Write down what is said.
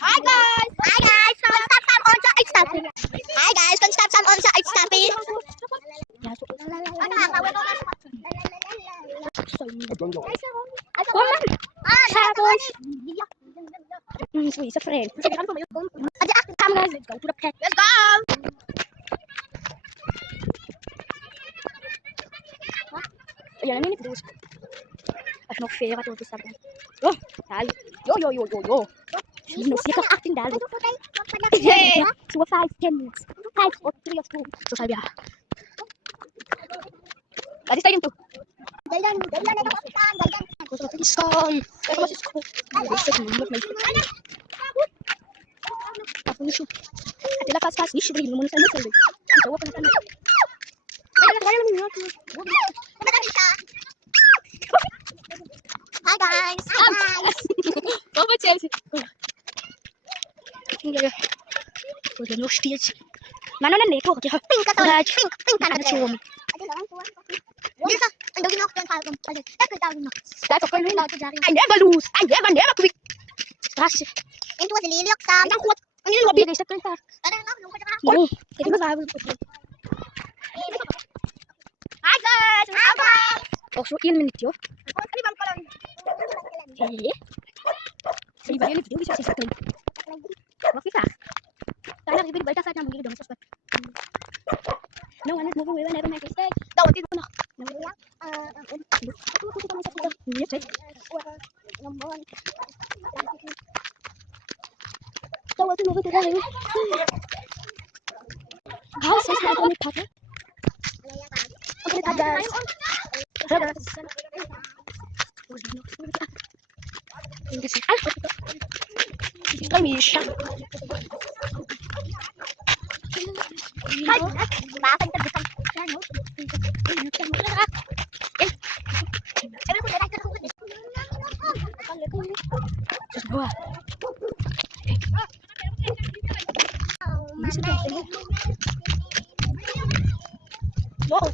Hi guys! Hi guys! Stop some on sa stop. Hi guys, can stop some on sa stop. So he's a friend. Come guys, let's go to the pet. Let's go! Ayan na minute dos. Acho nog feio a todos sabe. Oh, dale. Yo. Não sei que acting dale. So 5-10 minutes. 5 or 3 or 2. So sabi ha. Adi tayo dito. Dalan na kapitan, dalan. Ko sa school. Ko sa school. Basic mo may. Ako ni shu. Ati la fast ni shu mo sa nasa. Ito wa pa na. Hi guys! Hi guys! Papa Chelsea. Udah no stage. Mana na neko kaya. Pink ka to. Pink ka na. Chum. Dito, ang dawin ako doon sa akin. Tapos tawag mo. Start ko yun. I never lose. I never quit. Kasi Ito was liliok sa. ang kuwat. Ang nilo bigay sa kanta. Ano na ako ka. No. Hindi ba babal ko. Hi guys! Hi guys! Oh, so 1 minute yo. Ano bang kalang? Eh. Sa iba yun video bisa sa sakit. Wag kita. Sana ibig baita sa nang dong sa spot. No one is moving we will never make mistake. Dawat ito na. Yes, eh. Dawat ito mo tayo. How says my only partner? Okay, guys. Wow,